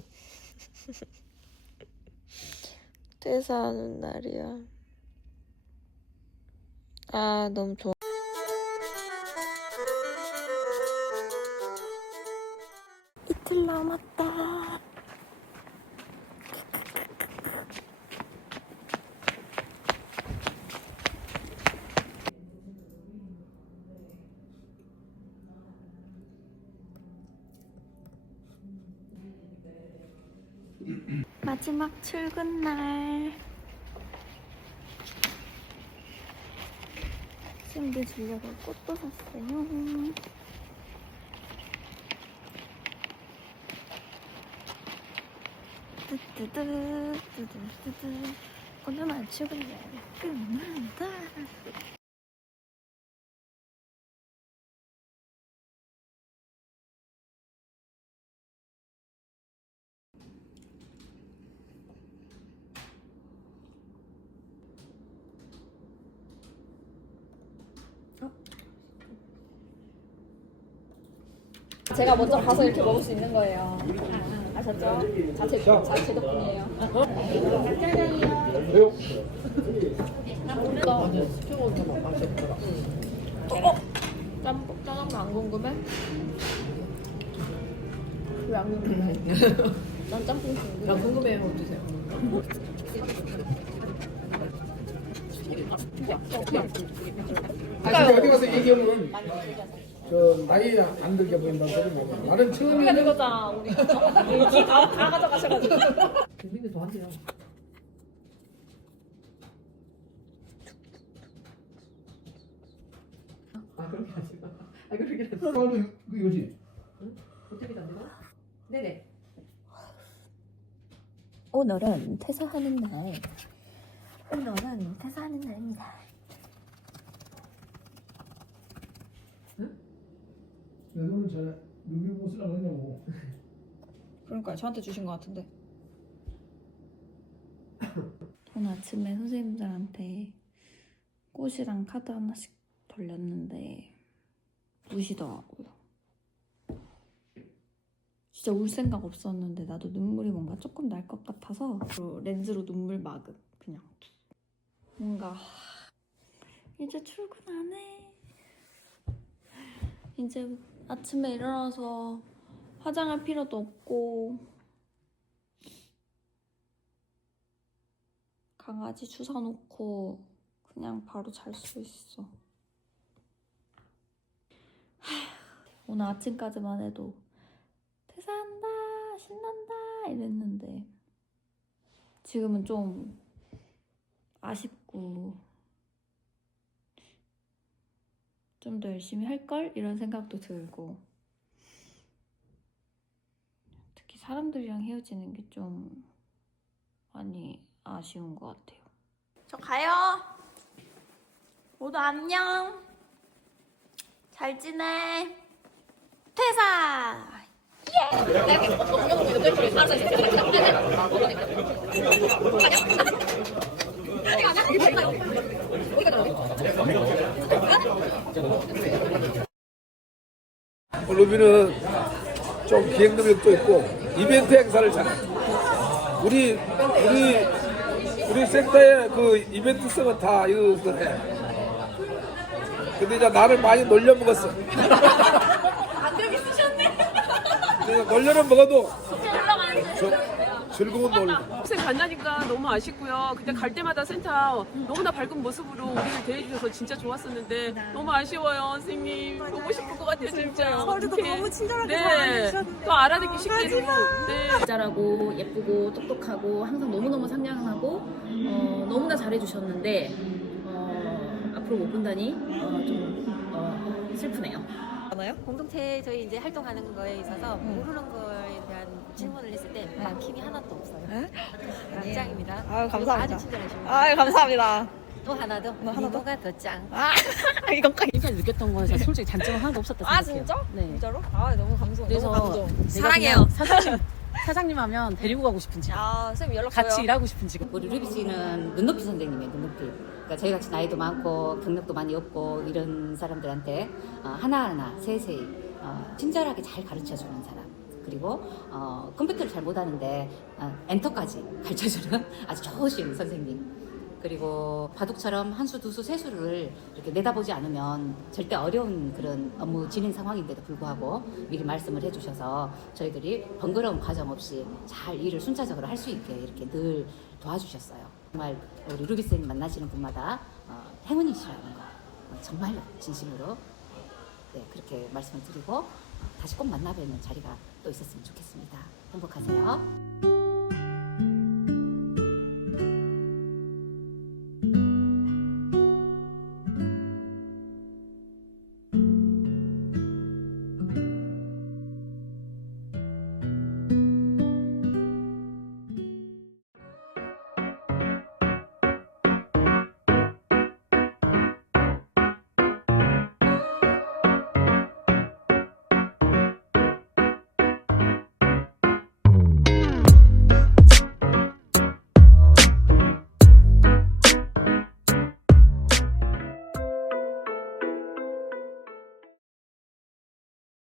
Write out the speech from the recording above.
퇴사하는 날이야. 아, 너무 좋아. 이틀 남았다. 마지막 출근 날. 쌤들 주려고 꽃도 샀어요. 뜨뜨뜨 뜨뜨뜨 오늘만 출근을 끝난다. 제가 먼저 가서 이렇게 먹을 수 있는 거예요. 아셨죠? 자체 자체 덕분이에요. 왜요? 짬 짜장면 안 궁금해? 왜 안 궁금해? 난 짬뽕 궁금해. 나 궁금해요. 드세요. 아직 어디 가서 얘기하면 저 나이 안 들게 보인다는 소리 나고 나는 처음에 우리가 늙었잖아. 우리 다, 다 가져가셔가지고. 국민들 더 한대요. 아 그렇게 하지 마. 아 그렇게 하지 마. 그거는 그 이거지 어떻게 안 되나? 네네. 오늘은 퇴사하는 날. 오늘은 퇴사하는 날입니다. 여러분 저 누구 옷을 안 하냐고 그러니까 저한테 주신 것 같은데. 오늘 아침에 선생님들한테 꽃이랑 카드 하나씩 돌렸는데 우시더라고요. 진짜 울 생각 없었는데 나도 눈물이 뭔가 조금 날 것 같아서 그 렌즈로 눈물 막음 그냥 뭔가 이제 출근 안 해. 이제 아침에 일어나서 화장할 필요도 없고 강아지 주사 놓고 그냥 바로 잘 수 있어. 하, 오늘 아침까지만 해도 퇴사한다, 신난다 이랬는데 지금은 좀 아쉽고 좀 더 열심히 할 걸 이런 생각도 들고 특히 사람들이랑 헤어지는 게 좀 많이 아쉬운 것 같아요. 저 가요. 모두 안녕. 잘 지내. 퇴사. 루비는 좀 기획 능력도 있고 이벤트 행사를 잘해 우리 우리 우리 센터의 그 이벤트성은 다 이거 해 근데 이제 나를 많이 놀려 먹었어 안경이 쓰셨네. 그래서 놀려는 먹어도 저- 즐거운 놀이 학생 만나니까 너무 아쉽고요. 그때 갈 때마다 센터 너무나 밝은 모습으로 우리를 대해주셔서 진짜 좋았었는데 너무 아쉬워요, 선생님. 보고 싶을 것 같아요, 진짜. 서울도 너무 친절하게 네. 또 알아듣기 쉽게 해주고. 네. 잘하고 예쁘고 똑똑하고 항상 너무너무 상냥하고 어, 너무나 잘해주셨는데 어, 앞으로 못 본다니 어, 좀 어, 슬프네요. 공동체 저희 이제 활동하는 거에 있어서 모르는 거에 대한 질문을 했을 때 막힘이 하나도 없어요. 짱입니다. 아유, 감사합니다. 아주 친절하십니다. 아유 감사합니다. 또 하나 더. 하나 더? 미모가 더 짱. 이건까지. 지금까지 느꼈던 거는 솔직히 단점은 하나도 없었다 아 생각해요. 진짜? 네. 진짜로? 아 너무 감동. 그래서 너무 감동. 내가 사랑해요. 그냥 사장님 사장님 하면 데리고 가고 싶은 직업. 아쌤 연락 같이 줘요. 일하고 싶은 직업. 우리 루비 씨는 눈높이 선생님이에요, 눈높이. 그러니까 저희 같이 나이도 많고 경력도 많이 없고 이런 사람들한테 어, 하나하나 세세히 어, 친절하게 잘 가르쳐 주는 사람. 그리고 어, 컴퓨터를 잘 못하는데 어, 엔터까지 가르쳐주는 아주 좋으신 선생님. 그리고 바둑처럼 한 수, 두 수, 세 수를 이렇게 내다보지 않으면 절대 어려운 그런 업무 진행 상황인데도 불구하고 미리 말씀을 해주셔서 저희들이 번거로운 과정 없이 잘 일을 순차적으로 할 수 있게 이렇게 늘 도와주셨어요. 정말 우리 루비 쌤 만나시는 분마다 어, 행운이시라는 거 어, 정말 진심으로 네, 그렇게 말씀을 드리고 어, 다시 꼭 만나 뵙는 자리가 또 있었으면 좋겠습니다. 행복하세요.